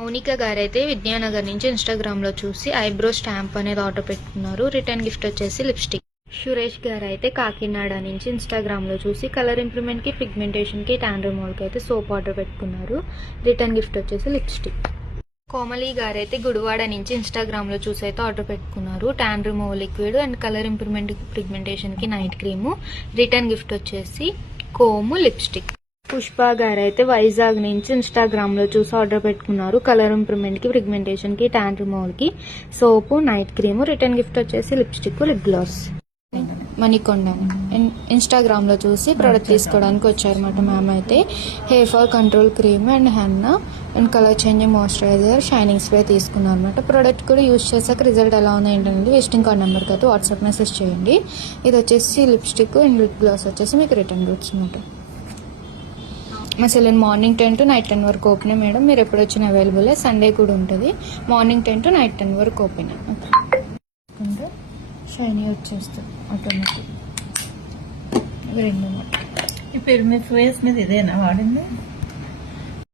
మౌనిక గారైతే విద్యానగర్ నుంచి ఇన్స్టాగ్రామ్లో చూసి ఐబ్రో స్టాంప్ అనేది ఆర్డర్ పెట్టుకున్నారు. రిటర్న్ గిఫ్ట్ వచ్చేసి లిప్స్టిక్. సురేష్ గారు అయితే కాకినాడ నుంచి ఇన్స్టాగ్రామ్లో చూసి కలర్ ఇంప్రూవ్మెంట్కి పిగ్మెంటేషన్కి ట్యాన్ రిమూవల్కి అయితే సోప్ ఆర్డర్ పెట్టుకున్నారు. రిటర్న్ గిఫ్ట్ వచ్చేసి లిప్స్టిక్. కోమలి అయితే గుడివాడ నుంచి ఇన్స్టాగ్రామ్లో చూసి అయితే ఆర్డర్ పెట్టుకున్నారు. Tan removal liquid and colour improvement పిగ్మెంటేషన్కి night cream return gift వచ్చేసి కోము లిప్స్టిక్. పుష్ప గారు అయితే వైజాగ్ నుంచి ఇన్స్టాగ్రామ్లో చూసి ఆర్డర్ పెట్టుకున్నారు. కలర్ ఇంప్రూవ్మెంట్కి పిగ్మెంటేషన్కి tan రిమూవల్కి soap night cream return gift వచ్చేసి లిప్స్టిక్ లిప్ గ్లాస్. మణికొండ. ఇన్స్టాగ్రామ్లో చూసి ప్రోడక్ట్ తీసుకోవడానికి వచ్చారన్నమాట మ్యామ్ అయితే. Hair fall control cream and henna and colour changing moisturiser shining spray తీసుకున్నారు అనమాట ప్రోడక్ట్ కూడా యూస్ చేశాక రిజల్ట్ ఎలా ఉంది ఏంటంటే విజిటింగ్ కార్డ్ నెంబర్కి అయితే వాట్సాప్ మెసేజ్ చేయండి. ఇది వచ్చేసి లిప్స్టిక్ అండ్ లిప్ గ్లాస్ వచ్చేసి మీకు రిటర్న్ గిఫ్ట్స్ అనమాట మా salon morning ten to night ten వరకు ఓపెన్ మేడం. మీరు ఎప్పుడు వచ్చిన అవైలబుల్ సండే కూడా ఉంటుంది. Morning ten to night ten వరకు ఓపెన్. ఓకే షైనీ వచ్చేస్తుంది ఆటోమేటిక్ రెండు మాట ఇప్పుడు మీ ఫేస్ మీద ఇదేనా వాడింది?